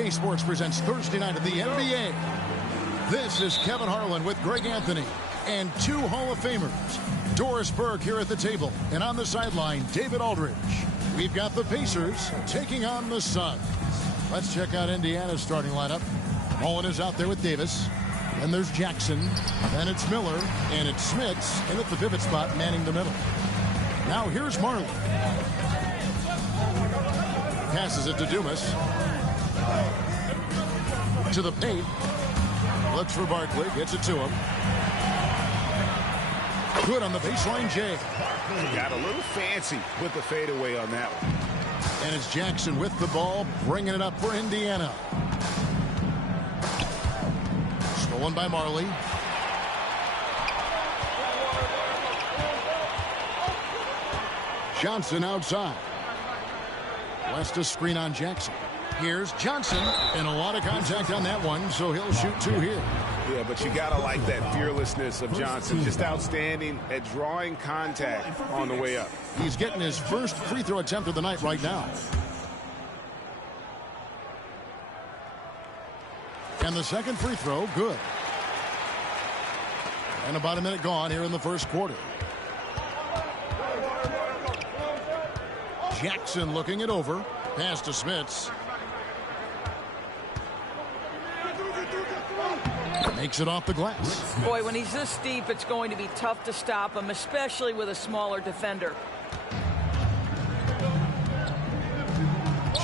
2K Sports presents Thursday night of the NBA. This is Kevin Harlan with Greg Anthony and two Hall of Famers. Doris Burke here at the table, and on the sideline, David Aldridge. We've got the Pacers taking on the Suns. Let's check out Indiana's starting lineup. Mullen is out there with Davis. Then there's Jackson. Then it's Miller. And it's Smits in at the pivot spot, manning the middle. Now here's Marley. Passes it to Dumas. To the paint. Looks for Barkley. Gets it to him. Good on the baseline, Jay. Got a little fancy with the fadeaway on that one. And it's Jackson with the ball, bringing it up for Indiana. Stolen by Marley. Johnson outside. West a screen on Jackson. Here's Johnson, and a lot of contact on that one, so he'll shoot two here. Yeah, but you gotta like that fearlessness of Johnson. Just outstanding at drawing contact on the way up. He's getting his first free throw attempt of the night right now. And the second free throw, good. And about a minute gone here in the first quarter. Jackson looking it over. Pass to Smits. Makes it off the glass. Boy, when he's this deep, it's going to be tough to stop him, especially with a smaller defender.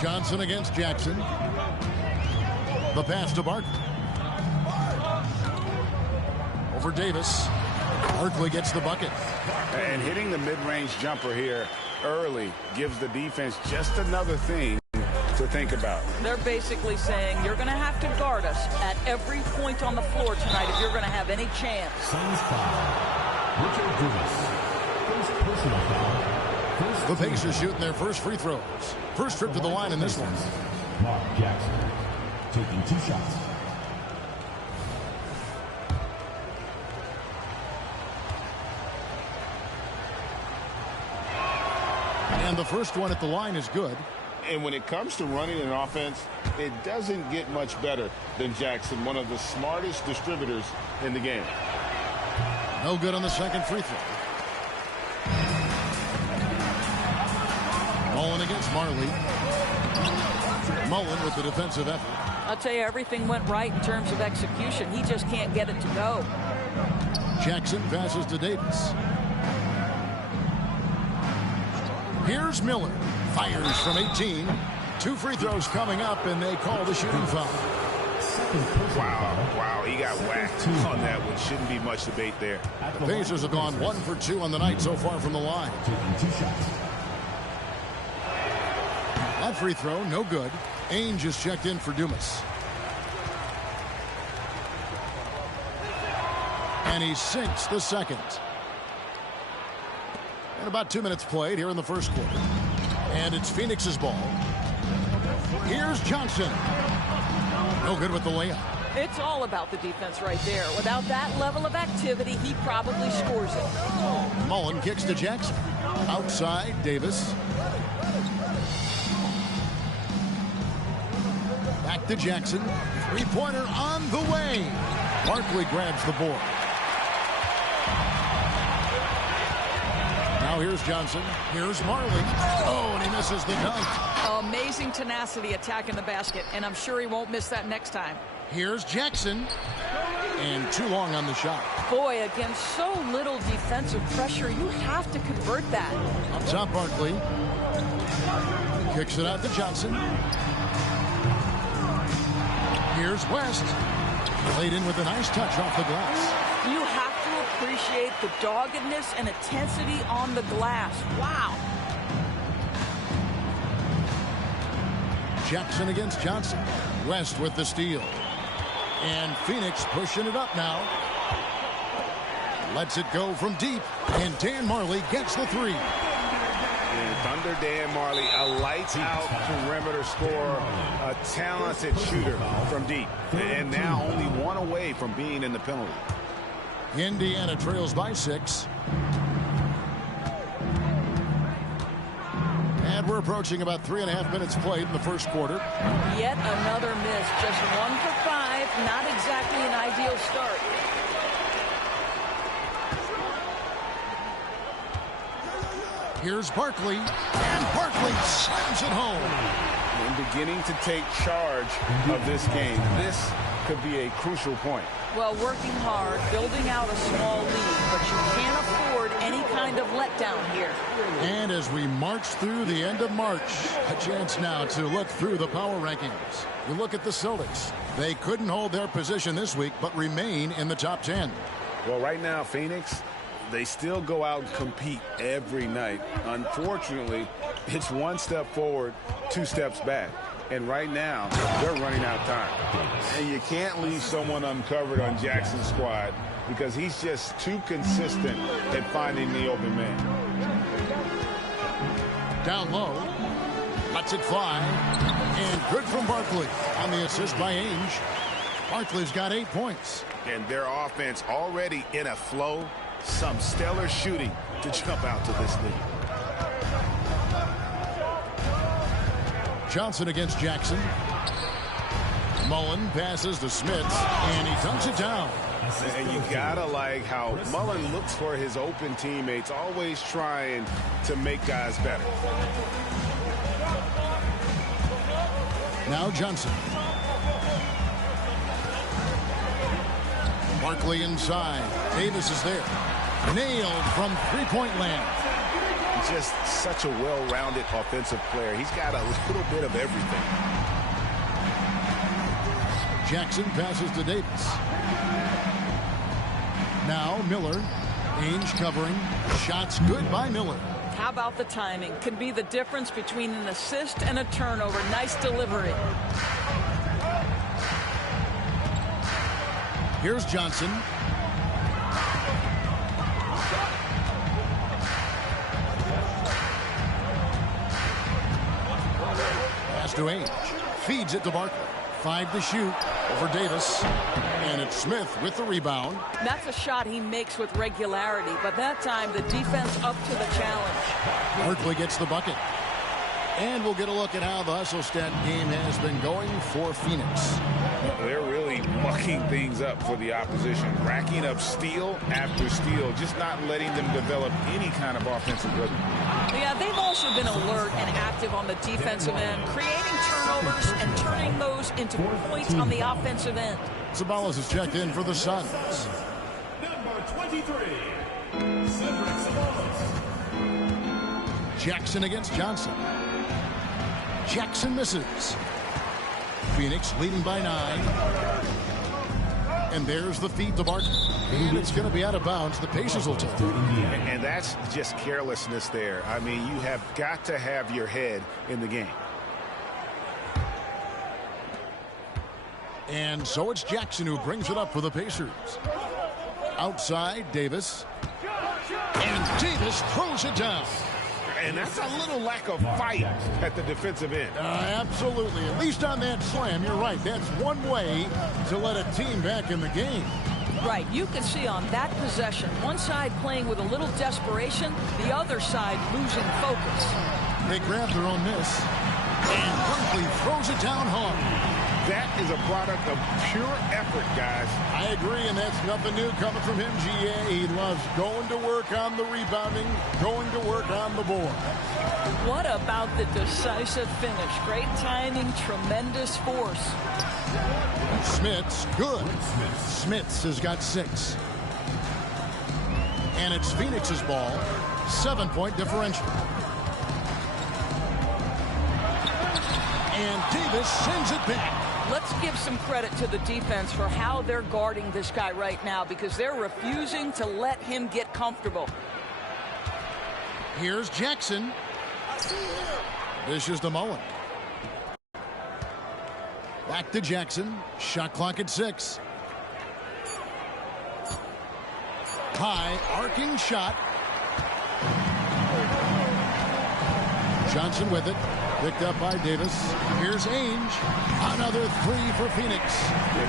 Johnson against Jackson. The pass to Barkley. Over Davis. Barkley gets the bucket. And hitting the mid-range jumper here early gives the defense just another thing to think about. They're basically saying you're going to have to guard us at every point on the floor tonight if you're going to have any chance. Suns foul. Richard Dumas. First personal foul. The Pacers shooting their first free throws. First trip to the line in this one. Mark Jackson taking 2 shots. And the first one at the line is good. And when it comes to running an offense, it doesn't get much better than Jackson, one of the smartest distributors in the game. No good on the second free throw. Mullen against Marley. Mullen with the defensive effort. I'll tell you, everything went right in terms of execution. He just can't get it to go. Jackson passes to Davis. Here's Miller. Fires from 18. 2 free throws coming up, and they call the shooting foul. Wow, he got whacked on that one. Shouldn't be much debate there. The Pacers have gone 1 for 2 on the night so far from the line. Taking 2 shots. That free throw, no good. Ainge is checked in for Dumas. And he sinks the second. And about 2 minutes played here in the first quarter. And it's Phoenix's ball. Here's Johnson. No good with the layup. It's all about the defense right there. Without that level of activity, he probably scores it. Mullen kicks to Jackson. Outside, Davis. Back to Jackson. Three-pointer on the way. Barkley grabs the board. Now here's Johnson. Here's Marley. Oh, and he misses the dunk. Amazing tenacity attacking the basket, and I'm sure he won't miss that next time. Here's Jackson. And too long on the shot. Boy, against so little defensive pressure, you have to convert that. Up top, Barkley. Kicks it out to Johnson. Here's West. Laid in with a nice touch off the glass. You have to appreciate the doggedness and intensity on the glass. Wow. Jackson against Johnson. West with the steal. And Phoenix pushing it up now. Lets it go from deep. And Dan Marley gets the 3. And Thunder Dan Marley, a lights-out perimeter scorer, a talented shooter from deep. And now only 1 away from being in the penalty. Indiana trails by 6. And we're approaching about 3.5 minutes played in the first quarter. Yet another miss. Just 1 for 5. Not exactly an ideal start. Here's Barkley. And Barkley slams it home. And beginning to take charge of this game. This could be a crucial point. Well, working hard, building out a small lead, but you can't afford any kind of letdown here. And as we march through the end of March, a chance now to look through the power rankings. You look at the Celtics. They couldn't hold their position this week, but remain in the top 10. Well, right now, Phoenix, they still go out and compete every night. Unfortunately, it's 1 step forward, 2 steps back. And right now, they're running out of time. And you can't leave someone uncovered on Jackson's squad because he's just too consistent at finding the open man. Down low. Lets it fly. And good from Barkley on the assist by Ainge. Barkley's got 8 points. And their offense already in a flow. Some stellar shooting to jump out to this lead. Johnson against Jackson. Mullen passes to Smith, and he dunks it down. And you gotta like how Mullen looks for his open teammates, always trying to make guys better. Now Johnson. Barkley inside. Davis is there. Nailed from three-point land. Just such a well-rounded offensive player. He's got a little bit of everything. Jackson passes to Davis. Now Miller. Ainge covering. Shots good by Miller. How about the timing? Can be the difference between an assist and a turnover. Nice delivery. Here's Johnson. Pass to Ainge. Feeds it to Barkley. 5 to shoot over Davis. And it's Smith with the rebound. That's a shot he makes with regularity, but that time the defense up to the challenge. Barkley gets the bucket. And we'll get a look at how the hustle stat game has been going for Phoenix. They're really mucking things up for the opposition, racking up steal after steal, just not letting them develop any kind of offensive rhythm. Yeah, they've also been alert and active on the defensive end, creating turnovers and turning those into points on the offensive end. Sabalas is checked in for the Suns. Number 23, Cedric Sabalas. Jackson against Johnson. Jackson misses. Phoenix leading by 9. And there's the feed to Barkley. And it's going to be out of bounds. The Pacers will take it. And that's just carelessness there. I mean, you have got to have your head in the game. And so it's Jackson who brings it up for the Pacers. Outside, Davis. And Davis throws it down. And that's a little lack of fight at the defensive end. Absolutely. At least on that slam, you're right. That's one way to let a team back in the game. Right. You can see on that possession, one side playing with a little desperation, the other side losing focus. They grab their own miss. And Barkley throws it down hard. That is a product of pure effort, guys. I agree, and that's nothing new coming from him, GA. He loves going to work on the rebounding, going to work on the board. What about the decisive finish? Great timing, tremendous force. Smith's good. Smith's has got 6. And it's Phoenix's ball. 7-point differential. And Davis sends it back. Let's give some credit to the defense for how they're guarding this guy right now because they're refusing to let him get comfortable. Here's Jackson. Dishes to Mullen. Back to Jackson. Shot clock at 6. High arcing shot. Johnson with it. Picked up by Davis. Here's Ainge. Another 3 for Phoenix.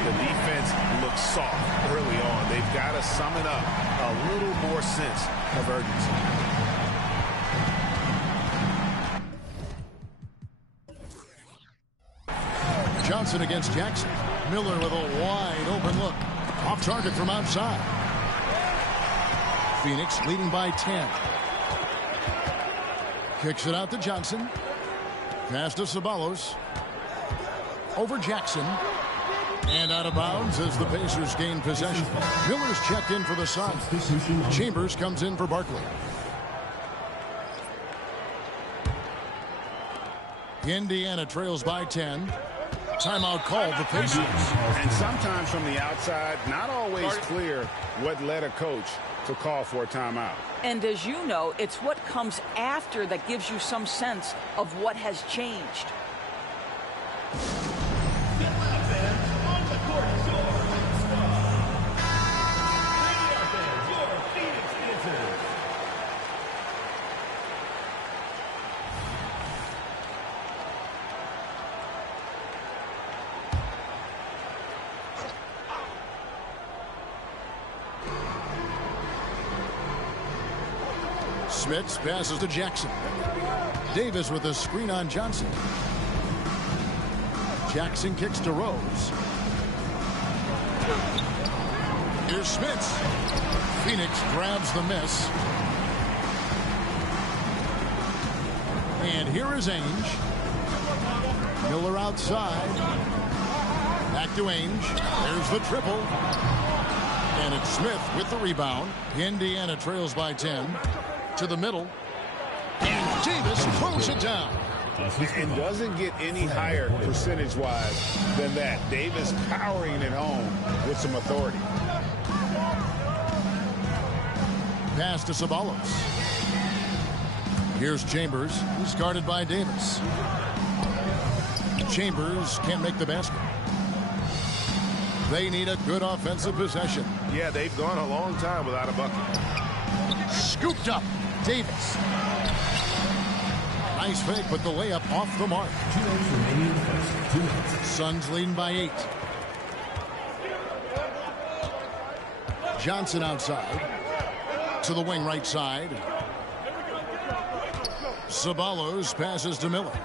The defense looks soft early on. They've got to summon up a little more sense of urgency. Johnson against Jackson. Miller with a wide open look. Off target from outside. Phoenix leading by 10. Kicks it out to Johnson. Pass to Ceballos. Over Jackson. And out of bounds as the Pacers gain possession. Miller's checked in for the Suns. Chambers comes in for Barkley. Indiana trails by 10. Timeout called the Pacers. And sometimes from the outside, not always clear what led a coach to call for a timeout. And as you know, it's what comes after that gives you some sense of what has changed. Smits passes to Jackson. Davis with a screen on Johnson. Jackson kicks to Rose. Here's Smits. Phoenix grabs the miss. And here is Ainge. Miller outside. Back to Ainge. There's the triple. And it's Smith with the rebound. Indiana trails by 10. To the middle. And Davis throws it down. It doesn't get any higher percentage-wise than that. Davis powering it home with some authority. Pass to Ceballos. Here's Chambers. He's guarded by Davis. Chambers can't make the basket. They need a good offensive possession. Yeah, they've gone a long time without a bucket. Scooped up. Davis. Nice fake, but the layup off the mark. Suns leading by 8. Johnson outside. To the wing right side. Ceballos passes to Miller.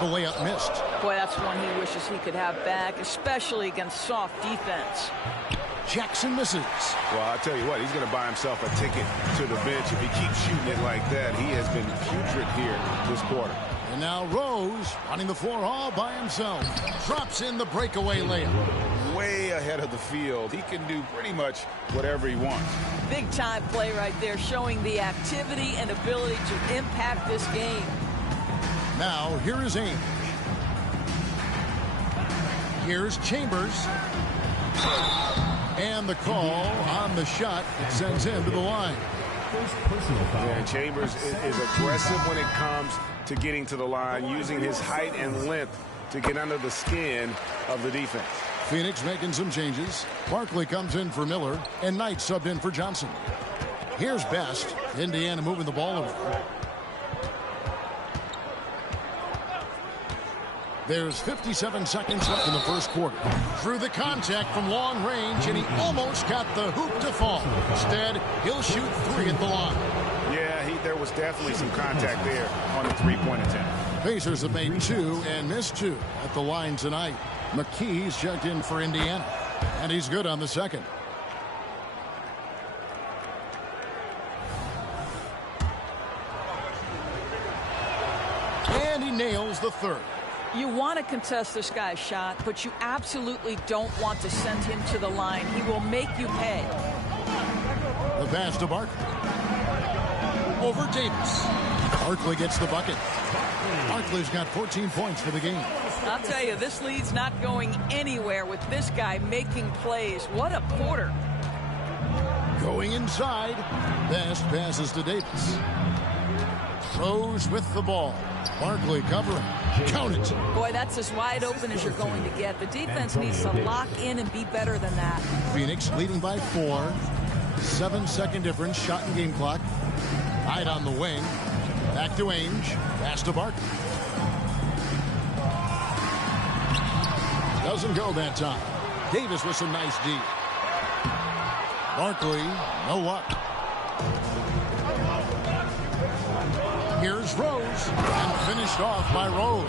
The layup missed. Boy, that's one he wishes he could have back, especially against soft defense. Jackson misses. Well, I'll tell you what, he's going to buy himself a ticket to the bench if he keeps shooting it like that. He has been putrid here this quarter. And now Rose running the floor all by himself. Drops in the breakaway layup. Way ahead of the field. He can do pretty much whatever he wants. Big time play right there, showing the activity and ability to impact this game. Now, here is Ainge. Here's Chambers. And the call on the shot sends him to the line. Yeah, Chambers is aggressive when it comes to getting to the line, using his height and length to get under the skin of the defense. Phoenix making some changes. Barkley comes in for Miller, and Knight subbed in for Johnson. Here's Best. Indiana moving the ball around. There's 57 seconds left in the first quarter. Through the contact from long range, and he almost got the hoop to fall. Instead, he'll shoot 3 at the line. Yeah, there was definitely some contact there on the three-point attempt. Pacers have made 2 and missed 2 at the line tonight. McKee's checked in for Indiana, and he's good on the second. And he nails the third. You want to contest this guy's shot, but you absolutely don't want to send him to the line. He will make you pay. The pass to Barkley. Over Davis. Barkley gets the bucket. Barkley's got 14 points for the game. I'll tell you, this lead's not going anywhere with this guy making plays. What a quarter. Going inside. Best passes to Davis. Rose with the ball. Barkley covering. Count it. Boy, that's as wide open as you're going to get. The defense needs to lock in and be better than that. Phoenix leading by 4. 7-second difference. Shot and game clock. Hyde on the wing. Back to Ainge. Pass to Barkley. Doesn't go that time. Davis with some nice D. Barkley, no luck. Here's Rose, and finished off by Rose.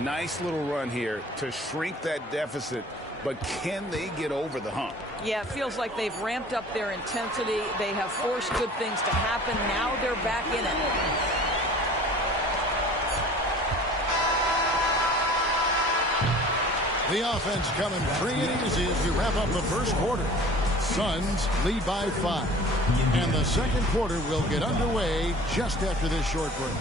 Nice little run here to shrink that deficit, but can they get over the hump? Yeah, it feels like they've ramped up their intensity. They have forced good things to happen. Now they're back in it. The offense coming free and easy as we wrap up the first quarter. Suns lead by 5. And the second quarter will get underway just after this short break.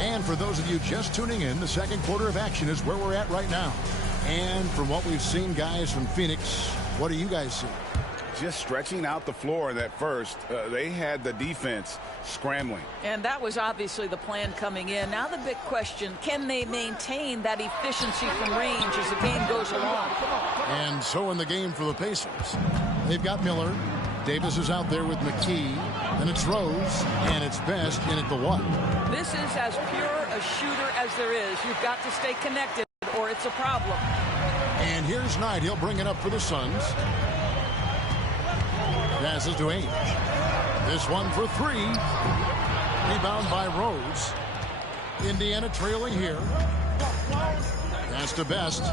And for those of you just tuning in, the second quarter of action is where we're at right now. And from what we've seen, guys, from Phoenix, what do you guys see? Just stretching out the floor in that first. They had the defense scrambling. And that was obviously the plan coming in. Now the big question, can they maintain that efficiency from range as the game goes along? And so in the game for the Pacers, they've got Miller. Davis is out there with McKee. And it's Rose, and it's Best in at the 1. This is as pure a shooter as there is. You've got to stay connected, or it's a problem. And here's Knight. He'll bring it up for the Suns. Passes to Ainge. This one for 3. Rebound by Rose. Indiana trailing here. Pass to Best.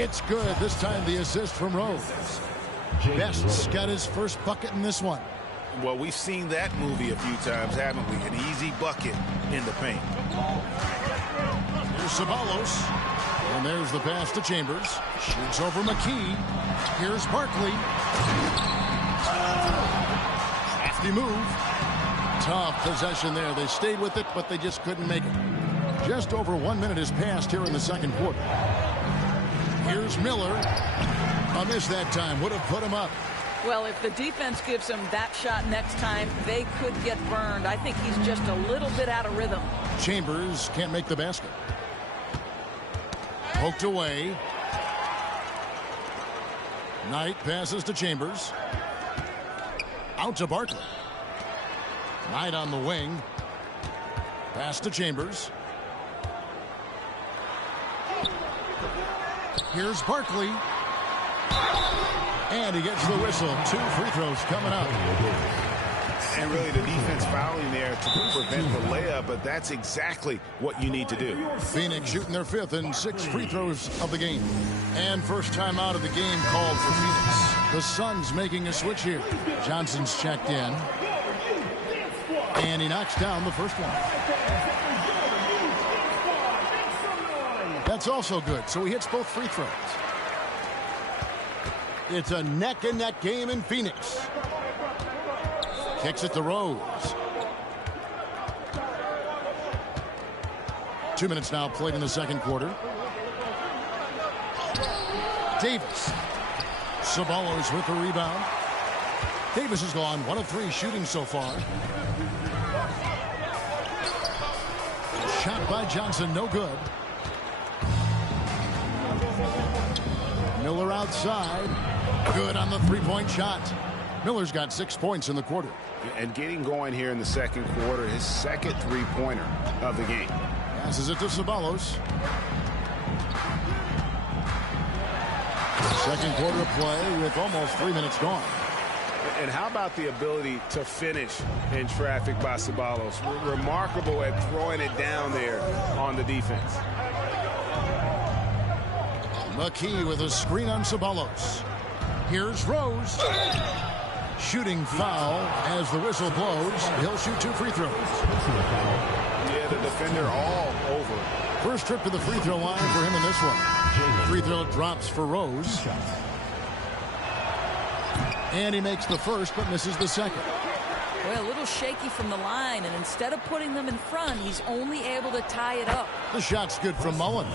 It's good. This time the assist from Rose. Best's got his first bucket in this one. Well, we've seen that movie a few times, haven't we? An easy bucket in the paint. Here's Ceballos. And there's the pass to Chambers. Shoots over McKee. Here's Barkley. Hefty move. Tough possession there. They stayed with it, but they just couldn't make it. Just over 1 minute has passed here in the second quarter. Here's Miller. A miss that time. Would have put him up. Well, if the defense gives him that shot next time, they could get burned. I think he's just a little bit out of rhythm. Chambers can't make the basket. Poked away. Knight passes to Chambers. Out to Barkley. Knight on the wing. Pass to Chambers. Here's Barkley. And he gets the whistle. 2 free throws coming up. And really the defense fouling there to prevent the layup, but that's exactly what you need to do. Phoenix shooting their 5th and 6 free throws of the game. And first time out of the game called for Phoenix. The Suns making a switch here. Johnson's checked in. And he knocks down the first one. That's also good. So he hits both free throws. It's a neck-and-neck game in Phoenix. Kicks it to Rose. 2 minutes now played in the second quarter. Davis. Ceballos with the rebound. Davis has gone 1 of 3 shooting so far. Shot by Johnson, no good. Miller outside. Good on the three-point shot. Miller's got 6 points in the quarter. And getting going here in the second quarter, his second three-pointer of the game. Passes it to Ceballos. Second quarter play with almost 3 minutes gone. And how about the ability to finish in traffic by Ceballos? Remarkable at throwing it down there on the defense. McKee with a screen on Ceballos. Here's Rose. Shooting foul as the whistle blows. He'll shoot 2 free throws. Yeah, the defender all over. First trip to the free throw line for him in this one. Free throw drops for Rose. And he makes the first but misses the second. Well, a little shaky from the line, and instead of putting them in front, he's only able to tie it up. The shot's good from Mullen.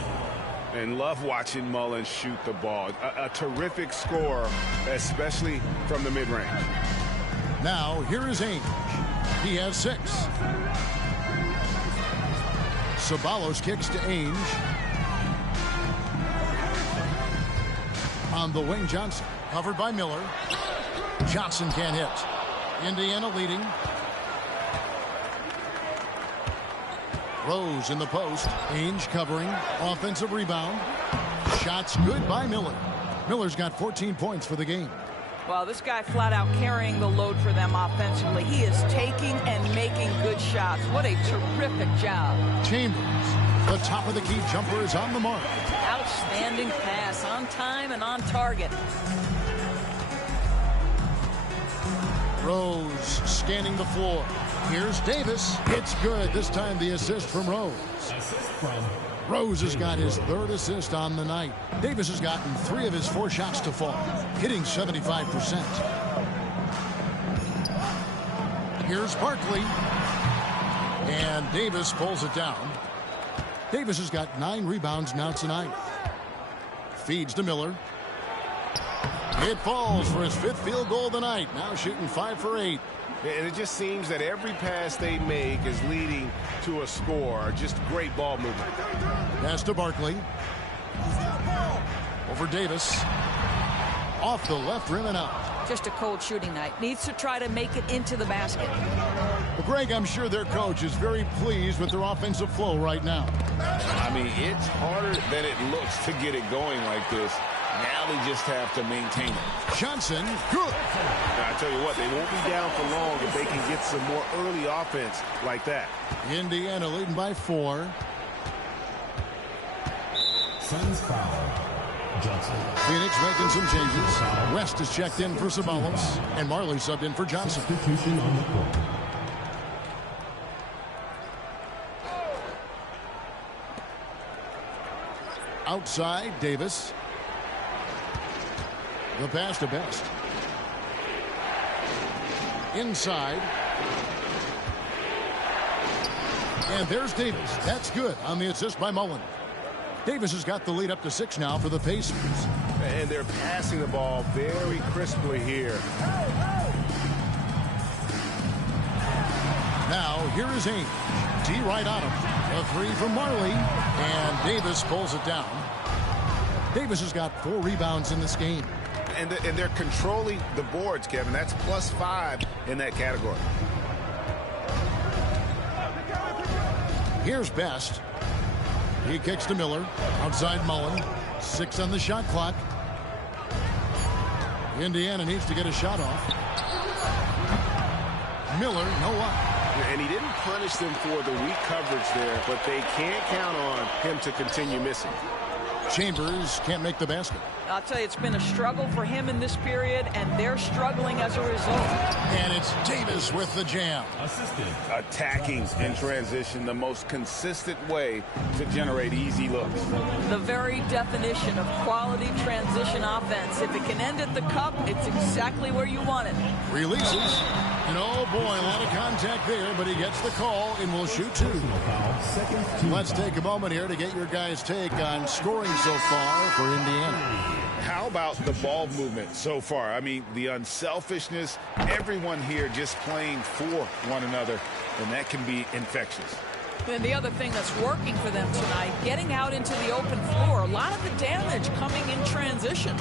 And love watching Mullen shoot the ball. A terrific scorer, especially from the mid-range. Now, here is Ainge. He has 6. Ceballos kicks to Ainge. On the wing, Johnson. Covered by Miller. Johnson can't hit. Indiana leading. Rose in the post. Ainge covering. Offensive rebound. Shots good by Miller. Miller's got 14 points for the game. Well, this guy flat out carrying the load for them offensively. He is taking and making good shots. What a terrific job. Chambers, the top of the key jumper, is on the mark. Outstanding pass, on time and on target. Rose scanning the floor. Here's Davis. It's good. This time the assist from Rose. Rose has got his third assist on the night. Davis has gotten 3 of his 4 shots to fall, hitting 75%. Here's Barkley. And Davis pulls it down. Davis has got 9 rebounds now tonight. Feeds to Miller. It falls for his 5th field goal of the night. Now shooting 5 for 8. And it just seems that every pass they make is leading to a score. Just great ball movement. Pass to Barkley. Over Davis. Off the left rim and out. Just a cold shooting night. Needs to try to make it into the basket. Well, Greg, I'm sure their coach is very pleased with their offensive flow right now. I mean, it's harder than it looks to get it going like this. Now they just have to maintain it. Johnson, good. Now, I tell you what, they won't be down for long if they can get some more early offense like that. Indiana leading by 4. Suns foul. Johnson. Phoenix making some changes. West is checked in for Ceballos, and Marley subbed in for Johnson. Substitution on the court. Outside, Davis. The pass to Best. Inside. And there's Davis. That's good on the assist by Mullen. Davis has got the lead up to 6 now for the Pacers. And they're passing the ball very crisply here. Now, here is Ainge. D right on him. A 3 from Marley. And Davis pulls it down. Davis has got 4 rebounds in this game. And they're controlling the boards, Kevin. That's +5 in that category. Here's Best. He kicks to Miller. Outside Mullen. 6 on the shot clock. Indiana needs to get a shot off. Miller, no luck. And he didn't punish them for the weak coverage there, but they can't count on him to continue missing. Chambers can't make the basket. I'll tell you, it's been a struggle for him in this period, and they're struggling as a result. And it's Davis with the jam. Assisted. Attacking in transition, the most consistent way to generate easy looks. The very definition of quality transition offense. If it can end at the cup, it's exactly where you want it. Releases. And oh boy, a lot of contact there, but he gets the call and will shoot 2. Let's take a moment here to get your guys' take on scoring so far for Indiana. How about the ball movement so far? I mean, the unselfishness, everyone here just playing for one another, and that can be infectious. And the other thing that's working for them tonight, getting out into the open floor. A lot of the damage coming in transition.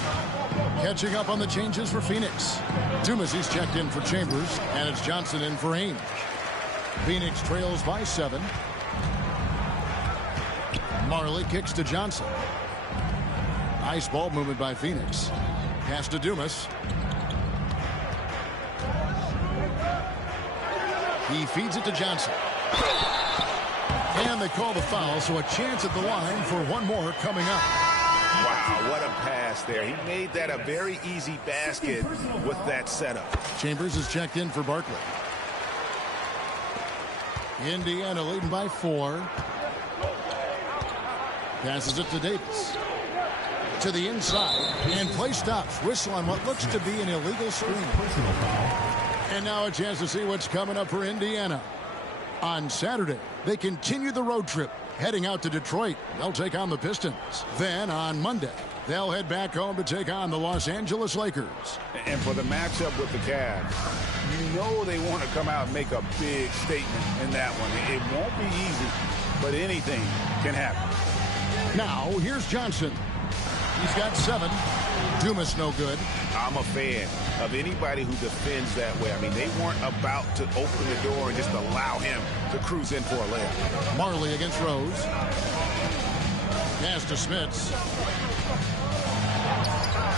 Catching up on the changes for Phoenix. Dumas checked in for Chambers, and it's Johnson in for Ainge. Phoenix trails by 7. Marley kicks to Johnson. Nice ball movement by Phoenix. Pass to Dumas. He feeds it to Johnson. And they call the foul, so a chance at the line for one more coming up. Wow, what a pass there. He made that a very easy basket with that setup. Chambers is checked in for Barkley. Indiana leading by 4. Passes it to Davis. To the inside. And play stops. Whistle on what looks to be an illegal screen. And now a chance to see what's coming up for Indiana. On Saturday, they continue the road trip, heading out to Detroit. They'll take on the Pistons. Then on Monday, they'll head back home to take on the Los Angeles Lakers. And for the matchup with the Cavs, you know they want to come out and make a big statement in that one. It won't be easy, but anything can happen. Now, here's Johnson. He's got 7. Dumas no good. I'm a fan of anybody who defends that way. I mean, they weren't about to open the door and just allow him to cruise in for a layup. Marley against Rose. Pass to Smits.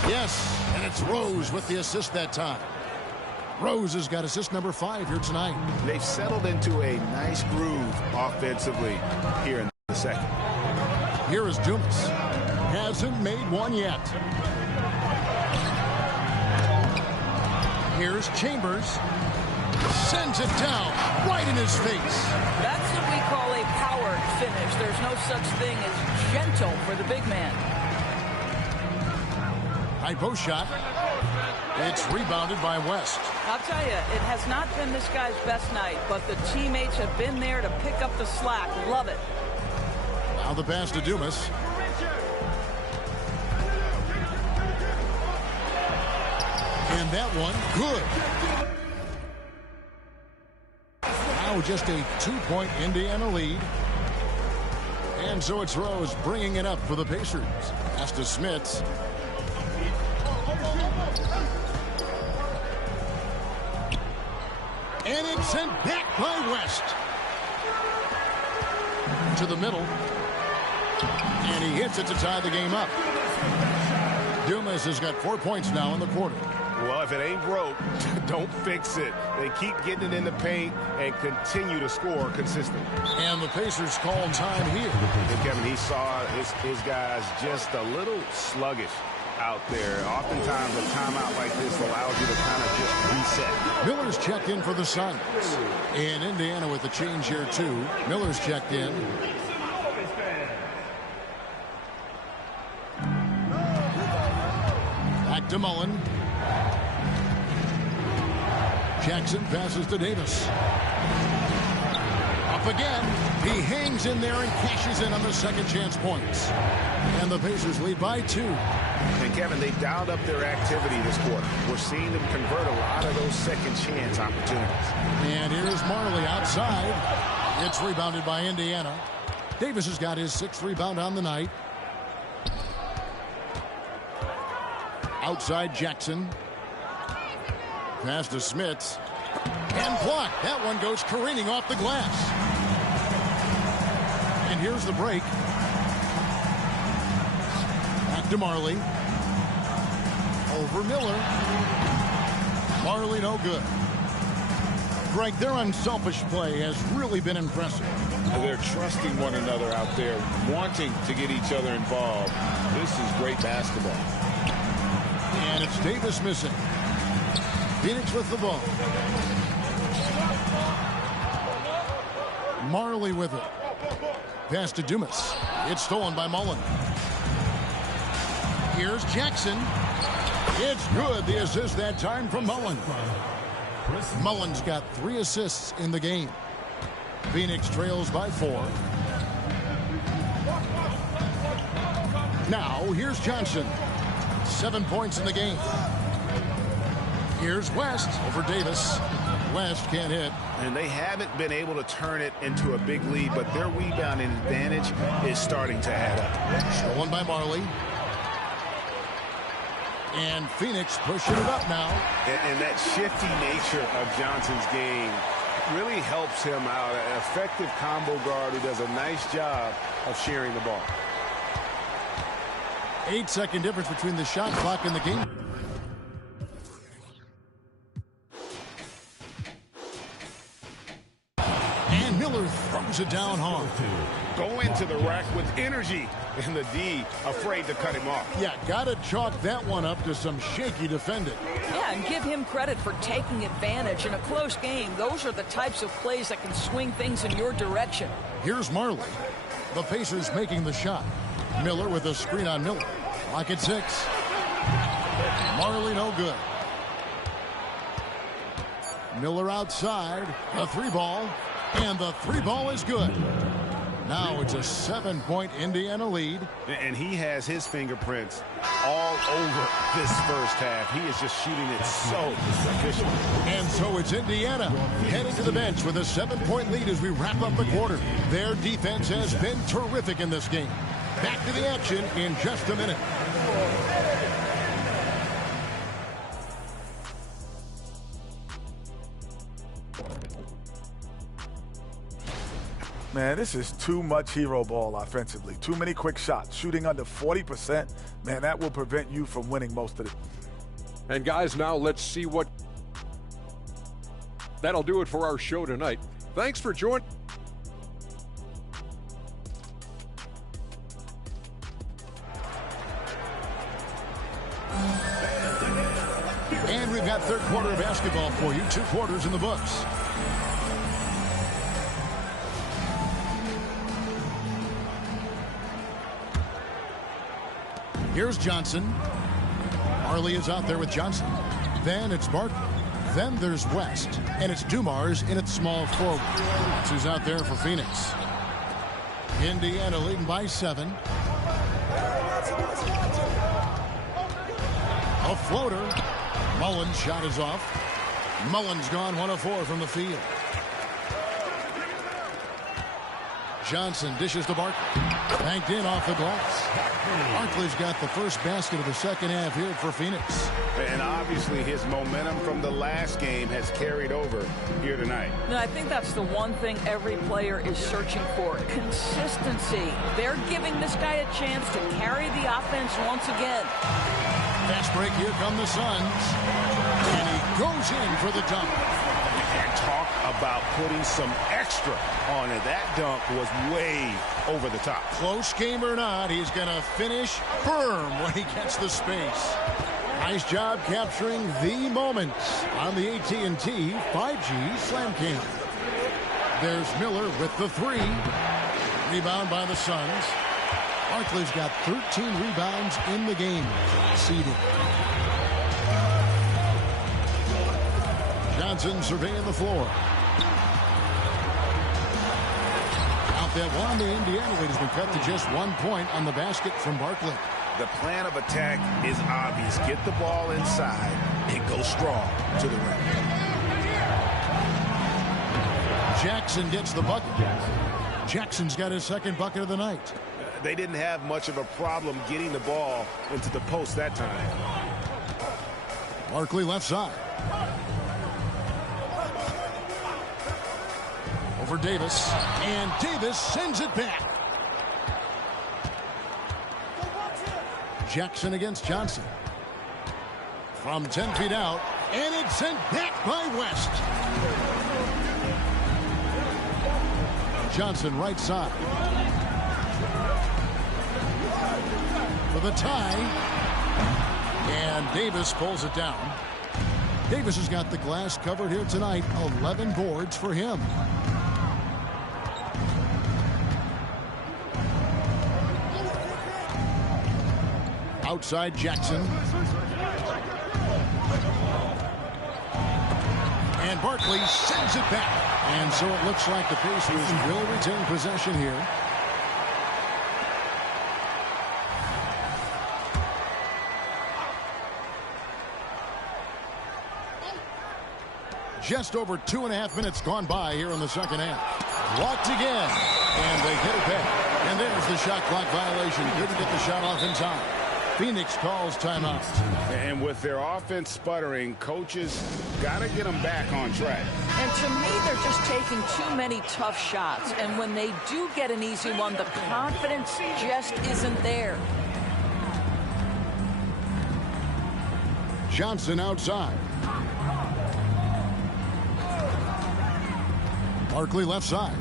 Yes, and it's Rose with the assist that time. Rose has got assist number 5 here tonight. They've settled into a nice groove offensively here in the second. Here is Dumas. Hasn't made one yet. Here's Chambers. Sends it down right in his face. That's what we call a power finish. There's no such thing as gentle for the big man. High post shot. It's rebounded by West. I'll tell you, it has not been this guy's best night, but the teammates have been there to pick up the slack. Love it. Now the pass to Dumas. And that one, good. Now just a 2-point Indiana lead. And so it's Rose bringing it up for the Pacers. Pass to Smits. And it's sent back by West. To the middle. And he hits it to tie the game up. Dumas has got 4 points now in the quarter. Well, if it ain't broke, don't fix it. They keep getting it in the paint and continue to score consistently. And the Pacers call time here. And Kevin, he saw his guys just a little sluggish out there. Oftentimes a timeout like this allows you to kind of just reset. Miller's checked in for the Suns. And Indiana with the change here too. Miller's checked in. Back to Mullen. Jackson passes to Davis. Up again. He hangs in there and cashes in on the second chance points. And the Pacers lead by 2. And Kevin, they've dialed up their activity this quarter. We're seeing them convert a lot of those second chance opportunities. And here's Marley outside. It's rebounded by Indiana. Davis has got his 6th rebound on the night. Outside Jackson. Pass to Smits. And blocked. That one goes careening off the glass. And here's the break. Back to Marley. Over Miller. Marley no good. Greg, their unselfish play has really been impressive. They're trusting one another out there, wanting to get each other involved. This is great basketball. And it's Davis missing. Phoenix with the ball. Marley with it. Pass to Dumas. It's stolen by Mullen. Here's Jackson. It's good. The assist that time from Mullen. Mullen's got 3 assists in the game. Phoenix trails by 4. Now here's Johnson. 7 points in the game. Here's West over Davis. West can't hit. And they haven't been able to turn it into a big lead, but their rebounding advantage is starting to add up. Stolen by Marley. And Phoenix pushing it up now. And that shifty nature of Johnson's game really helps him out. An effective combo guard who does a nice job of sharing the ball. 8-second difference between the shot clock and the game. And Miller throws it down hard. Go into the rack with energy, and the D afraid to cut him off. Yeah, gotta chalk that one up to some shaky defending. Yeah, and give him credit for taking advantage in a close game. Those are the types of plays that can swing things in your direction. Here's Marley. The Pacers making the shot. Miller with a screen on Miller. Lock at 6. Marley no good. Miller outside. The 3 ball. And the 3 ball is good. Now it's a 7-point Indiana lead. And he has his fingerprints all over this first half. He is just shooting it so efficiently. And so it's Indiana heading to the bench with a 7-point lead as we wrap up the quarter. Their defense has been terrific in this game. Back to the action in just a minute. Man, this is too much hero ball offensively. Too many quick shots. Shooting under 40%, man, that will prevent you from winning most of it. And guys, now let's see what... That'll do it for our show tonight. Thanks for joining. And we've got third quarter of basketball for you. 2 quarters in the books. Here's Johnson. Marley is out there with Johnson. Then it's Barkley. Then there's West. And it's Dumars in its small forward. That's who's out there for Phoenix. Indiana leading by 7. A floater. Mullins' shot is off. Mullins gone 1 of 4 from the field. Johnson dishes to Barkley. Banked in off the glass. Barkley's got the first basket of the second half here for Phoenix. And obviously his momentum from the last game has carried over here tonight. And I think that's the one thing every player is searching for, consistency. They're giving this guy a chance to carry the offense once again. Fast break, here come the Suns. And he goes in for the dunk. And talk about putting some extra on it. That dunk was way over the top. Close game or not, he's going to finish firm when he gets the space. Nice job capturing the moment on the AT&T 5G Slam Cam. There's Miller with the 3. Rebound by the Suns. Barkley's got 13 rebounds in the game. Seeding. Johnson surveying the floor. Out that one, the Indiana lead has been cut to just 1 point on the basket from Barkley. The plan of attack is obvious. Get the ball inside and go strong to the rim. Jackson gets the bucket. Jackson's got his second bucket of the night. They didn't have much of a problem getting the ball into the post that time. Barkley left side. Over Davis. And Davis sends it back. Jackson against Johnson. From 10 feet out. And it's sent back by West. Johnson right side. For the tie. And Davis pulls it down. Davis has got the glass covered here tonight. 11 boards for him. Outside Jackson. And Barkley sends it back. And so it looks like the Pacers will retain possession here. Just over 2.5 minutes gone by here in the second half. Blocked again. And they get it back. And there's the shot clock violation. Couldn't get the shot off in time. Phoenix calls timeout. And with their offense sputtering, coaches got to get them back on track. And to me, they're just taking too many tough shots. And when they do get an easy one, the confidence just isn't there. Johnson outside. Barkley left side.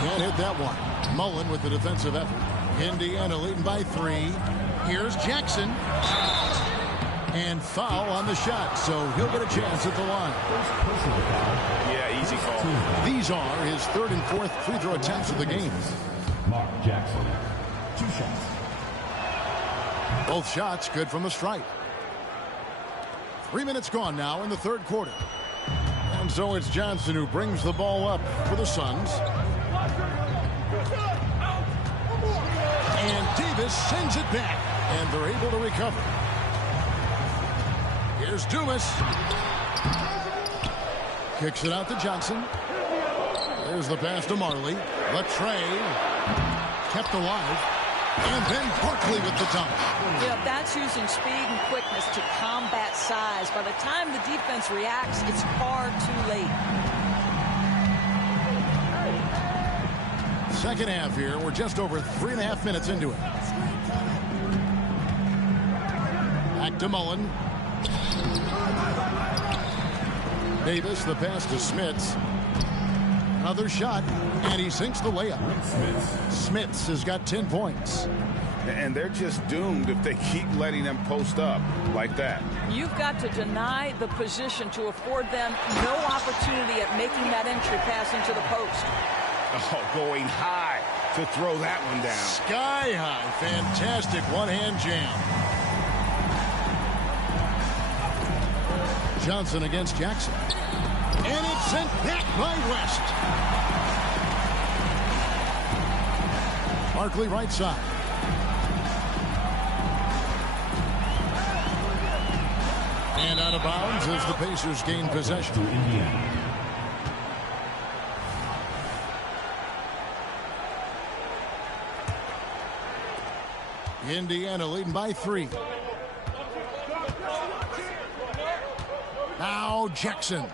Can't hit that one. Mullen with the defensive effort. Indiana leading by 3. Here's Jackson. And foul on the shot, so he'll get a chance at the line. Yeah, easy call. These are his 3rd and 4th free throw attempts of the game. Mark Jackson. 2 shots. Both shots good from the stripe. 3 minutes gone now in the third quarter. And so it's Johnson who brings the ball up for the Suns. Davis sends it back, and they're able to recover. Here's Dumas. Kicks it out to Johnson. There's the pass to Marley. Latrey kept alive. And then Barkley with the dunk. Yeah, that's using speed and quickness to combat size. By the time the defense reacts, it's far too late. Second half here. We're just over 3.5 minutes into it. Back to Mullen. Davis, the pass to Smits. Another shot, and he sinks the layup. Smits has got 10 points. And they're just doomed if they keep letting them post up like that. You've got to deny the position to afford them no opportunity at making that entry pass into the post. Oh, going high to throw that one down. Sky high. Fantastic one-hand jam. Johnson against Jackson. And it's sent back by West. Barkley right side. And out of bounds as the Pacers gain possession. To Indiana. Indiana leading by 3. Now Jackson.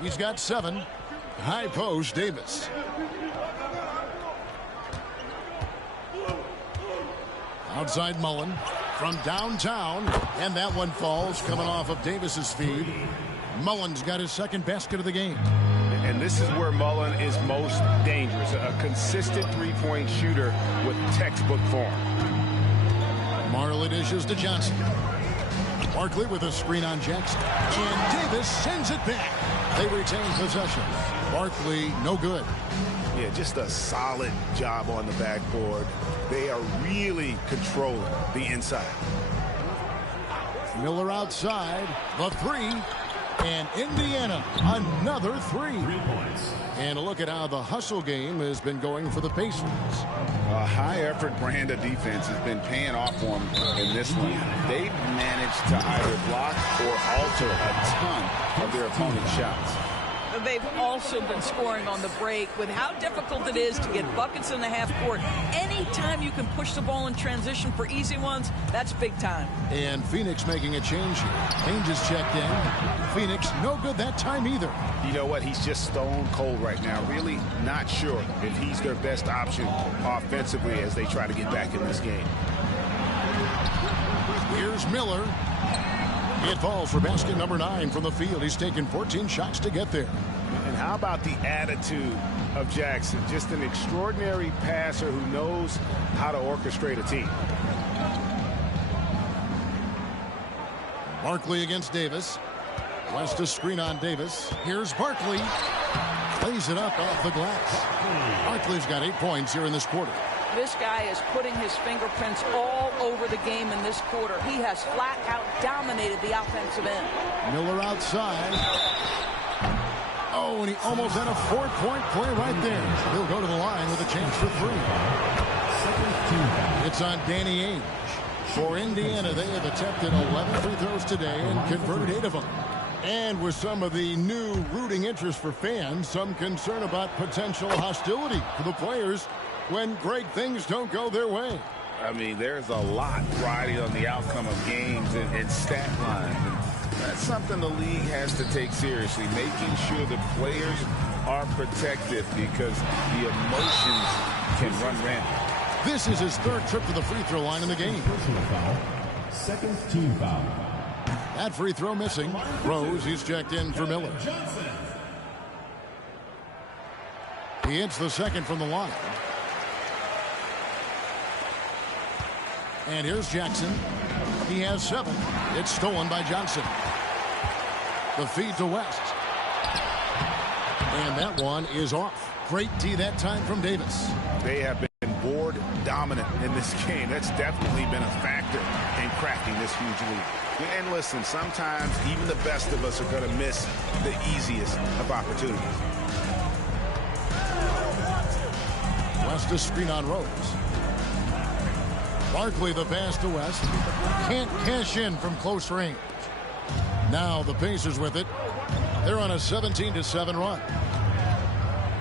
He's got 7. High post, Davis. Outside Mullen from downtown. And that one falls coming off of Davis's feed. Mullen's got his second basket of the game. And this is where Mullen is most dangerous. A consistent three-point shooter with textbook form. Marley dishes to Johnson. Barkley with a screen on Jackson. And Davis sends it back. They retain possession. Barkley, no good. Yeah, just a solid job on the backboard. They are really controlling the inside. Miller outside. The 3. And Indiana, another 3. 3 points. And a look at how the hustle game has been going for the Pacers. A high-effort brand of defense has been paying off for them in this one. They've managed to either block or alter a ton of their opponent's shots. They've also been scoring on the break. With how difficult it is to get buckets in the half court, anytime you can push the ball in transition for easy ones, that's big time. And Phoenix making a change here. Ainge is checked in. Phoenix no good that time either. You know what? He's just stone cold right now. Really not sure if he's their best option offensively as they try to get back in this game. Here's Miller. It falls for basket number 9 from the field. He's taken 14 shots to get there. And how about the attitude of Jackson? Just an extraordinary passer who knows how to orchestrate a team. Barkley against Davis. West to screen on Davis. Here's Barkley. Plays it up off the glass. Barkley's got 8 points here in this quarter. This guy is putting his fingerprints all over the game in this quarter. He has flat out dominated the offensive end. Miller outside. Oh, and he almost had a 4-point play right there. He'll go to the line with a chance for 3. It's on Danny Ainge. For Indiana, they have attempted 11 free throws today and converted 8 of them. And with some of the new rooting interest for fans, some concern about potential hostility for the players when great things don't go their way. I mean, there's a lot riding on the outcome of games and stat lines. And that's something the league has to take seriously, making sure the players are protected because the emotions can run rampant. This is his 3rd trip to the free throw line in the game. Personal foul. Second team foul. That free throw missing. Rose, he's checked in for Miller. He hits the second from the line. And here's Jackson. He has 7. It's stolen by Johnson. The feed to West. And that one is off. Great D that time from Davis. They have been board dominant in this game. That's definitely been a factor in cracking this huge lead. And listen, sometimes even the best of us are going to miss the easiest of opportunities. West to screen on Rose. Barkley the pass to West. Can't cash in from close range. Now the Pacers with it. They're on a 17-7 run.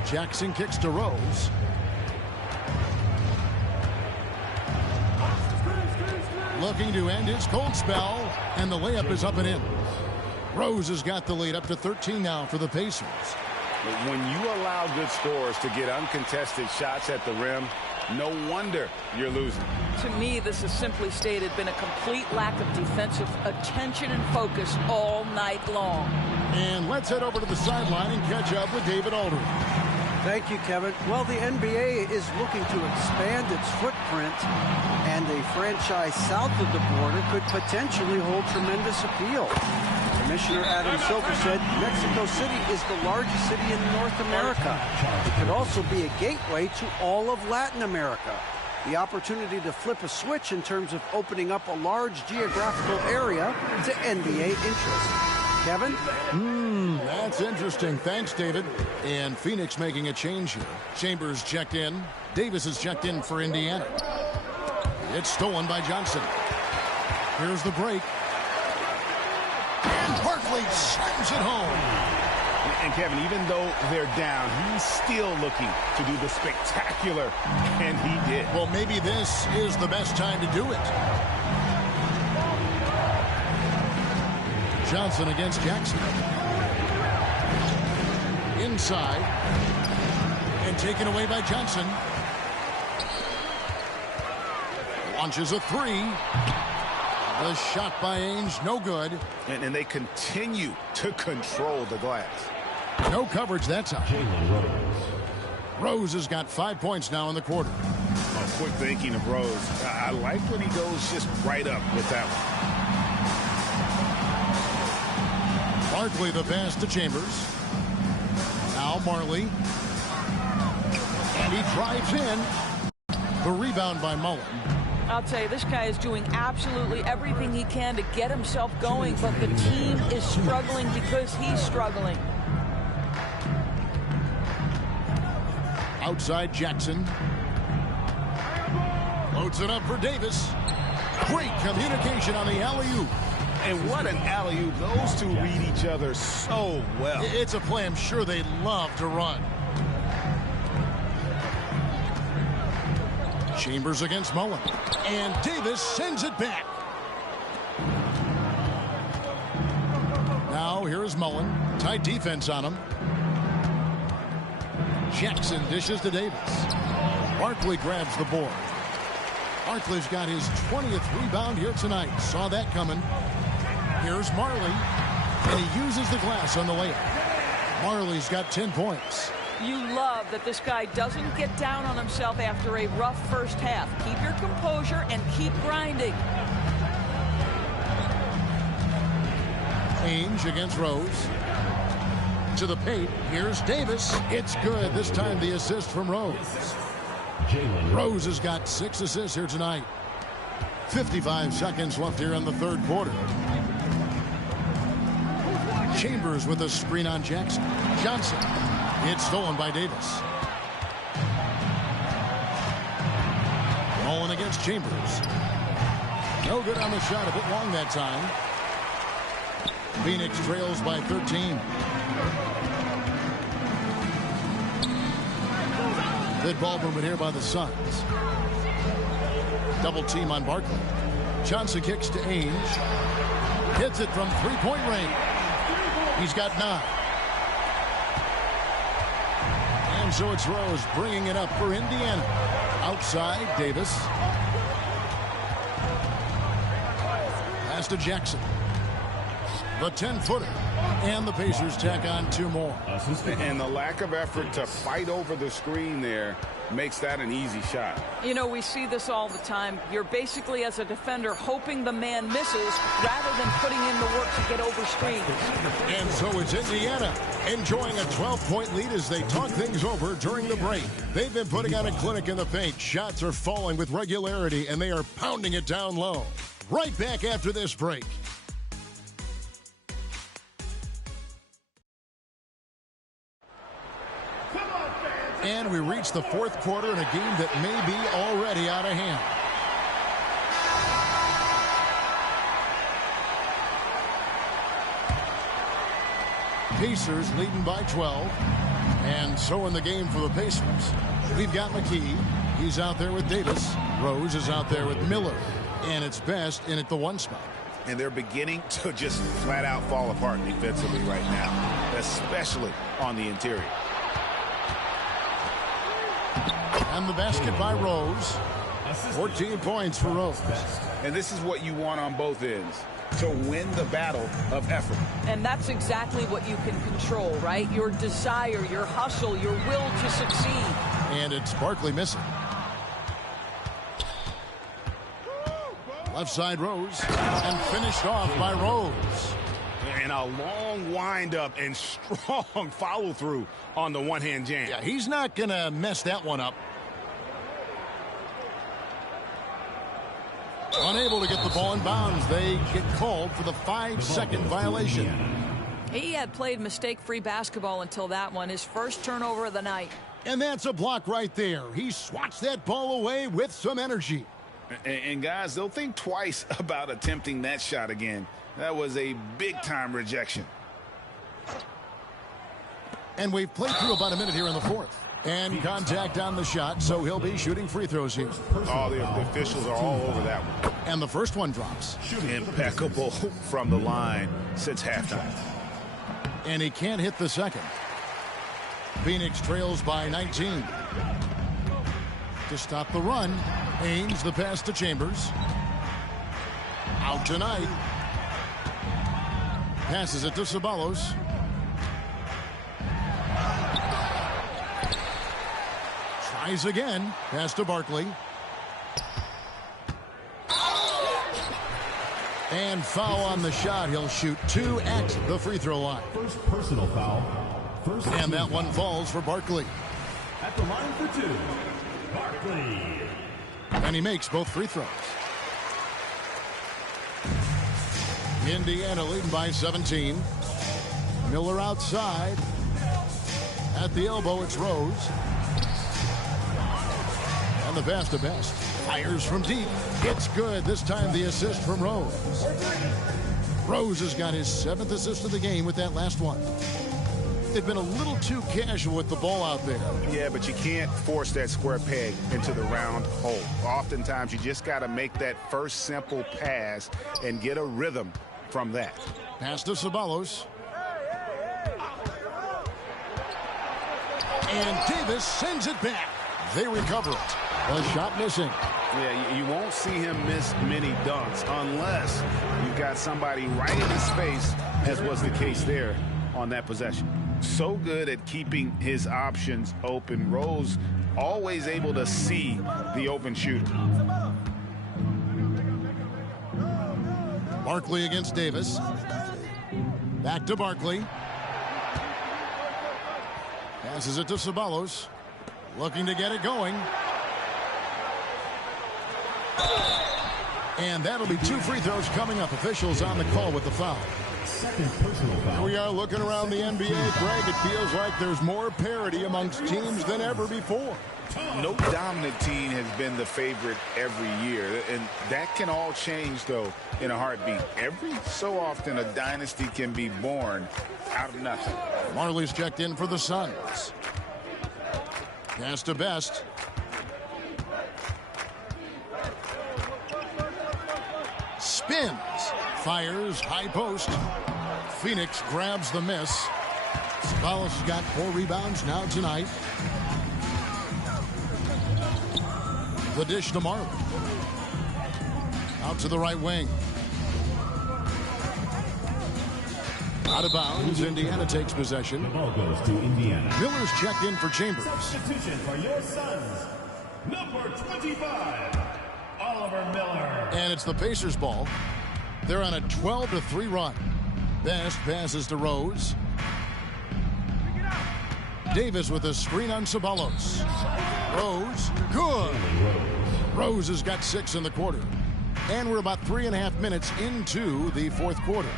Jackson kicks to Rose. Looking to end his cold spell, and the layup is up and in. Rose has got the lead up to 13 now for the Pacers. But when you allow good scorers to get uncontested shots at the rim, no wonder you're losing. To me, this has simply stated been a complete lack of defensive attention and focus all night long. And let's head over to the sideline and catch up with David Aldridge. Thank you, Kevin. Well, the NBA is looking to expand its footprint, and a franchise south of the border could potentially hold tremendous appeal. Commissioner Adam Silver said Mexico City is the largest city in North America. It could also be a gateway to all of Latin America. The opportunity to flip a switch in terms of opening up a large geographical area to NBA interest. Kevin? That's interesting. Thanks, David. And Phoenix making a change here. Chambers checked in. Davis is checked in for Indiana. It's stolen by Johnson. Here's the break. And Barkley slams it home. And Kevin, even though they're down, he's still looking to do the spectacular, and he did. Well, maybe this is the best time to do it. Johnson against Jackson. Inside. And taken away by Johnson. Launches a three. The shot by Ainge, no good. And they continue to control the glass. No coverage that time. Rose has got 5 points now in the quarter. Oh, quick thinking of Rose. I like when he goes just right up with that one. Barkley the pass to Chambers. Now Marley. And he drives in. The rebound by Mullen. I'll tell you, this guy is doing absolutely everything he can to get himself going, but the team is struggling because he's struggling. Outside Jackson. Loads it up for Davis. Great communication on the alley-oop. And what an alley-oop. Those two read each other so well. It's a play I'm sure they love to run. Chambers against Mullen. And Davis sends it back. Now here is Mullen. Tight defense on him. Jackson dishes to Davis. Barkley grabs the board. Barkley's got his 20th rebound here tonight. Saw that coming. Here's Marley. And he uses the glass on the layup. Marley's got 10 points. You love that this guy doesn't get down on himself after a rough first half. Keep your composure and keep grinding. Ainge against Rose. To the paint. Here's Davis. It's good. This time the assist from Rose. Rose has got 6 assists here tonight. 55 seconds left here in the third quarter. Chambers with a screen on Jackson. Johnson. It's stolen by Davis. Mullen against Chambers. No good on the shot. A bit long that time. Phoenix trails by 13. Good ball movement here by the Suns. Double team on Barkley. Johnson kicks to Ainge. Hits it from three-point range. He's got 9. And so it's Rose bringing it up for Indiana. Outside, Davis. Pass to Jackson. The 10-footer. And the Pacers tack on 2 more. And the lack of effort to fight over the screen there makes that an easy shot. You know, we see this all the time. You're basically, as a defender, hoping the man misses rather than putting in the work to get over screens. And so it's Indiana enjoying a 12-point lead as they talk things over during the break. They've been putting on a clinic in the paint. Shots are falling with regularity, and they are pounding it down low. Right back after this break. And we reach the fourth quarter in a game that may be already out of hand. Pacers leading by 12. And so in the game for the Pacers, we've got McKee. He's out there with Davis. Rose is out there with Miller. And it's Best in at the 1 spot. And they're beginning to just flat out fall apart defensively right now, especially on the interior. And the basket by Rose. 14 points for Rose. And this is what you want on both ends, to win the battle of effort. And that's exactly what you can control, right? Your desire, your hustle, your will to succeed. And it's Barkley missing. Left side Rose. And finished off by Rose. And a long windup and strong follow-through on the one-hand jam. Yeah, he's not going to mess that one up. Unable to get the ball in bounds. They get called for the 5-second violation. He had played mistake-free basketball until that one, his first turnover of the night. And that's a block right there. He swats that ball away with some energy. And guys, they'll think twice about attempting that shot again. That was a big-time rejection. And we've played through about a minute here in the fourth. And contact on the shot, so he'll be shooting free throws here. Oh, the officials are all over that one. And the first one drops. Impeccable from the line since halftime. And he can't hit the second. Phoenix trails by 19. To stop the run, Haynes the pass to Chambers. Out tonight. Passes it to Ceballos. Tries again. Pass to Barkley. And foul on the shot. He'll shoot 2 at the free throw line. First personal foul. And that one falls for Barkley. At the line for 2, Barkley. And he makes both free throws. Indiana leading by 17. Miller outside. At the elbow, it's Rose. And the pass to Best. Fires from deep. It's good. This time the assist from Rose. Rose has got his 7th assist of the game with that last one. They've been a little too casual with the ball out there. Yeah, but you can't force that square peg into the round hole. Oftentimes, you just got to make that first simple pass and get a rhythm from that. Pass to Ceballos. And Davis sends it back. They recover it. A shot missing. Yeah, you won't see him miss many dunks unless you've got somebody right in his face, as was the case there on that possession. So good at keeping his options open. Rose always able to see the open shooter. Barkley against Davis. Back to Barkley. Passes it to Ceballos. Looking to get it going. And that'll be 2 free throws coming up. Officials on the call with the foul. Second personal foul. Here we are looking around the NBA. Greg, it feels like there's more parity amongst teams than ever before. No dominant team has been the favorite every year, and that can all change, though, in a heartbeat. Every so often, a dynasty can be born out of nothing. Marley's checked in for the Suns. Pass to Best. Spins. Fires. High post. Phoenix grabs the miss. Ceballos has got 4 rebounds now tonight. The dish to Marley. Out to the right wing. Out of bounds. Indiana takes possession. The ball goes to Indiana. Miller's checked in for Chambers. Substitution for your Suns, number 25, Oliver Miller. And it's the Pacers ball. They're on a 12-3 run. Best passes to Rose. Davis with a screen on Ceballos. Rose, good. Rose has got 6 in the quarter. And we're about 3.5 minutes into the fourth quarter.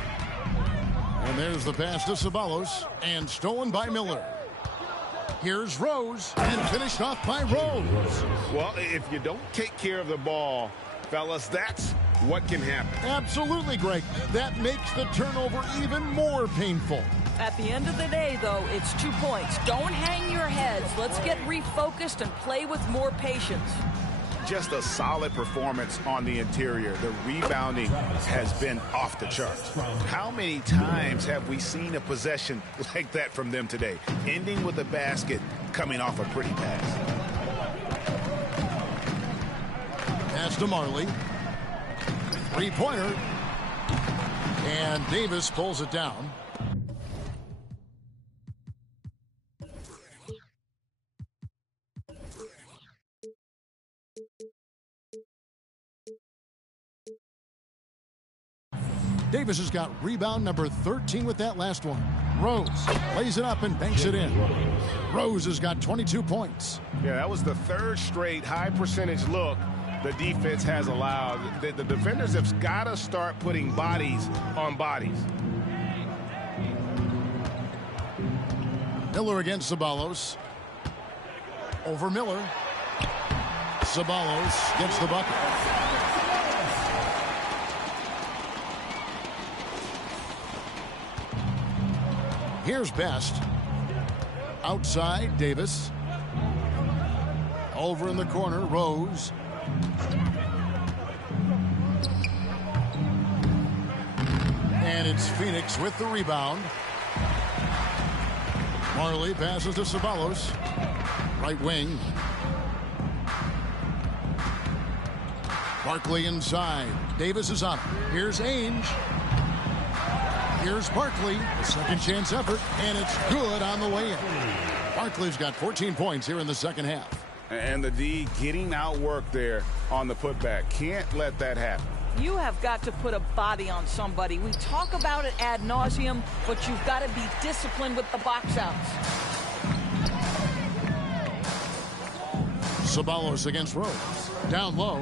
And there's the pass to Ceballos, and stolen by Miller. Here's Rose, and finished off by Rose. Well, if you don't take care of the ball, fellas, that's what can happen. Absolutely, Greg. That makes the turnover even more painful. At the end of the day, though, it's 2 points. Don't hang your heads. Let's get refocused and play with more patience. Just a solid performance on the interior. The rebounding has been off the charts. How many times have we seen a possession like that from them today? Ending with a basket, coming off a pretty pass. Pass to Marley. Three-pointer. And Davis pulls it down. Davis has got rebound number 13 with that last one. Rose lays it up and banks it in. Rose has got 22 points. Yeah, that was the third straight high percentage look the defense has allowed. The defenders have got to start putting bodies on bodies. Miller against Ceballos. Over Miller. Ceballos gets the bucket. Here's Best. Outside, Davis. Over in the corner, Rose. And it's Phoenix with the rebound. Marley passes to Ceballos. Right wing. Barkley inside. Davis is on. Here's Ainge. Here's Barkley, a second chance effort, and it's good on the way in. Barkley's got 14 points here in the second half. And the D getting outworked there on the putback. Can't let that happen. You have got to put a body on somebody. We talk about it ad nauseum, but you've got to be disciplined with the box outs. Ceballos against Rose. Down low.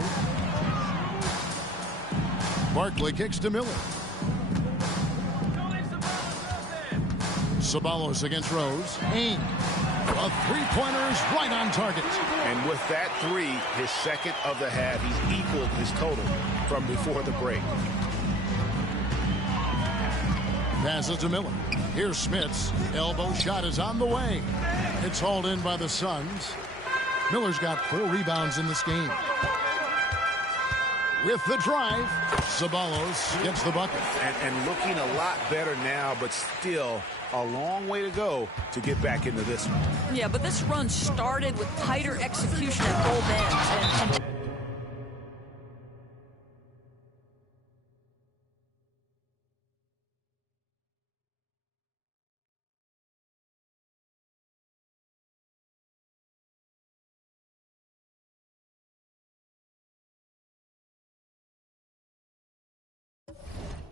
Barkley kicks to Miller. Ceballos against Rose. Ainge. A three-pointer is right on target. And with that three, his second of the half, he's equaled his total from before the break. Passes to Miller. Here's Smits. Elbow shot is on the way. It's hauled in by the Suns. Miller's got 4 rebounds in this game. With the drive, Ceballos gets the bucket. And looking a lot better now, but still a long way to go to get back into this one. Yeah, but this run started with tighter execution at both ends.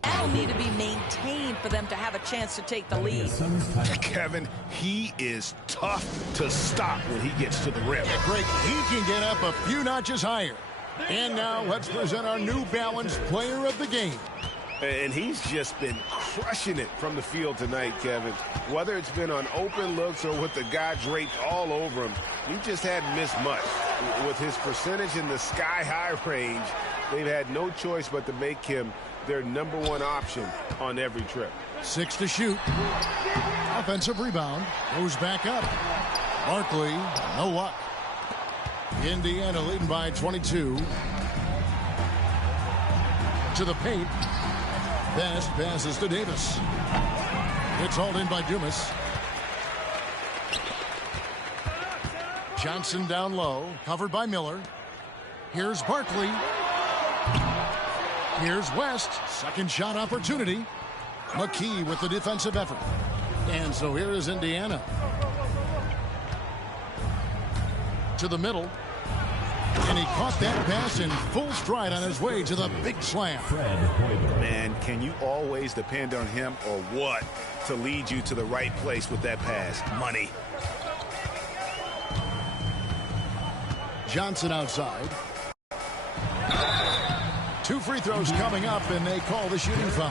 That'll need to be maintained for them to have a chance to take the lead. Kevin, he is tough to stop when he gets to the rim. Yeah, Greg, he can get up a few notches higher. And now let's present our New Balance player of the game. And he's just been crushing it from the field tonight, Kevin. Whether it's been on open looks or with the guy draped all over him, he just hadn't missed much. With his percentage in the sky-high range, they've had no choice but to make him their #1 option on every trip. 6 to shoot. Offensive rebound. Goes back up. Barkley, no luck. Indiana leading by 22. To the paint. Best passes to Davis. It's hauled in by Dumas. Johnson down low. Covered by Miller. Here's Barkley. Here's West. Second shot opportunity. McKee with the defensive effort. And so here is Indiana. To the middle. And he caught that pass in full stride on his way to the big slam. Man, can you always depend on him or what to lead you to the right place with that pass? Money. Johnson outside. 2 free throws coming up, and they call the shooting foul.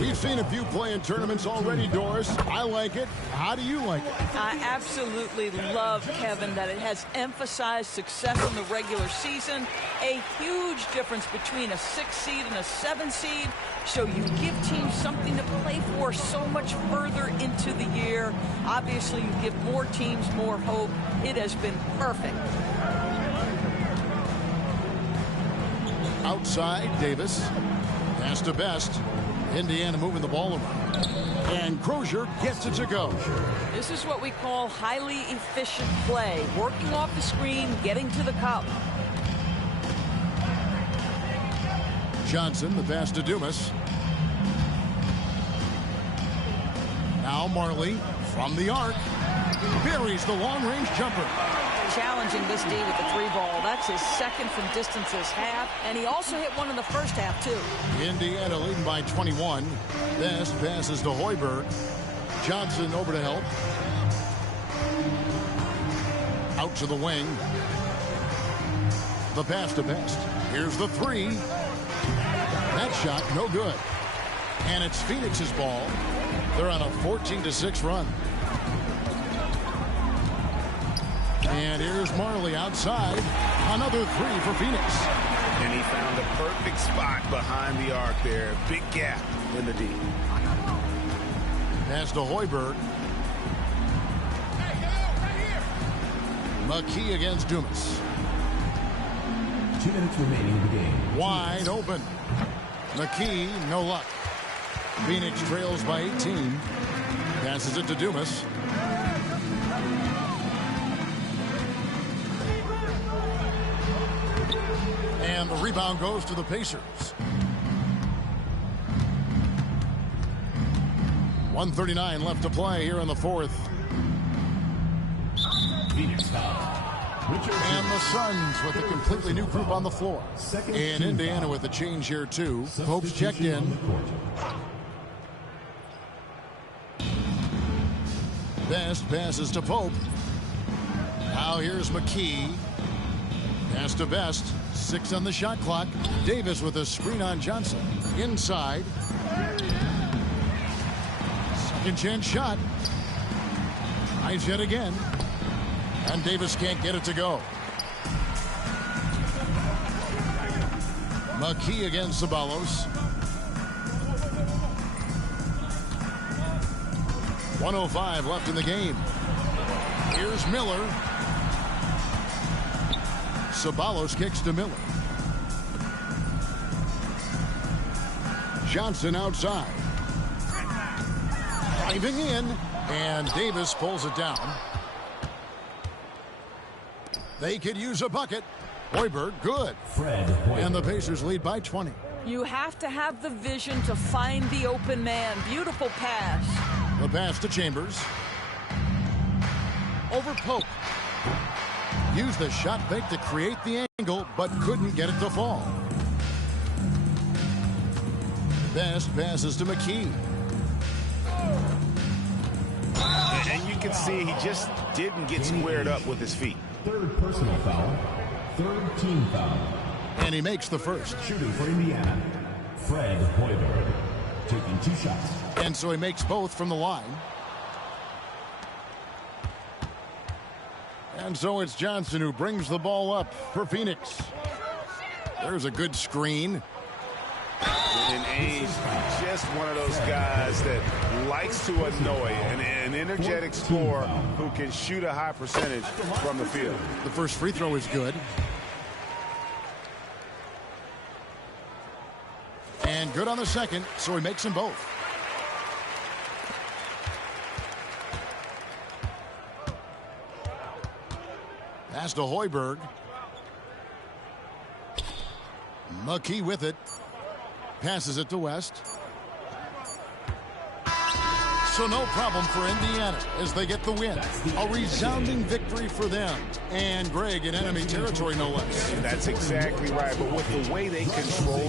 We've seen a few play in tournaments already, Doris. I like it. How do you like it? I absolutely love, Kevin, that it has emphasized success in the regular season. A huge difference between a 6 seed and a 7 seed. So you give teams something to play for so much further into the year. Obviously, you give more teams more hope. It has been perfect. Outside, Davis. Pass to Best. Indiana moving the ball around. And Crozier gets it to go. This is what we call highly efficient play. Working off the screen, getting to the cup. Johnson, the pass to Dumas. Now Marley from the arc. Buries the long-range jumper. Challenging this D with the 3-ball. That's his second from distance this half. And he also hit one in the first half, too. Indiana leading by 21. Best passes to Hoiberg. Johnson over to help. Out to the wing. The pass to Best. Here's the 3. That shot, no good. And it's Phoenix's ball. They're on a 14-6 run. And here's Marley outside. Another 3 for Phoenix. And he found the perfect spot behind the arc there. Big gap in the D. Pass to Hoiberg. McKee against Dumas. 2 minutes remaining in the game. Wide open. McKee, no luck. Phoenix trails by 18. Passes it to Dumas. And the rebound goes to the Pacers. 1:39 left to play here in the fourth. Phoenix foul. And the Suns with a completely new group on the floor. And Indiana with a change here too. Pope's checked in. Best passes to Pope. Now here's McKee. Pass to Best. 6 on the shot clock. Davis with a screen on Johnson. Inside. Second chance shot. Tries yet again. And Davis can't get it to go. McKee against Ceballos. 1:05 left in the game. Here's Miller. Ceballos kicks to Miller. Johnson outside. Driving in. And Davis pulls it down. They could use a bucket. Hoiberg, good. And the Pacers lead by 20. You have to have the vision to find the open man. Beautiful pass. The pass to Chambers. Over Pope. Used the shot fake to create the angle, but couldn't get it to fall. Best passes to McKee. And you can see he just didn't get squared up with his feet. Third personal foul. Third team foul. And he makes the first. Shooting for Indiana, Fred Hoiberg. Taking 2 shots. And so he makes both from the line. And so it's Johnson who brings the ball up for Phoenix. There's a good screen. And Ainge, just one of those guys that likes to annoy an energetic scorer who can shoot a high percentage from the field. The first free throw is good. And good on the second, so he makes them both. Pass to Hoiberg. McKee with it. Passes it to West. So no problem for Indiana as they get the win. A resounding victory for them. And Greg in enemy territory, no less. That's exactly right. But with the way they control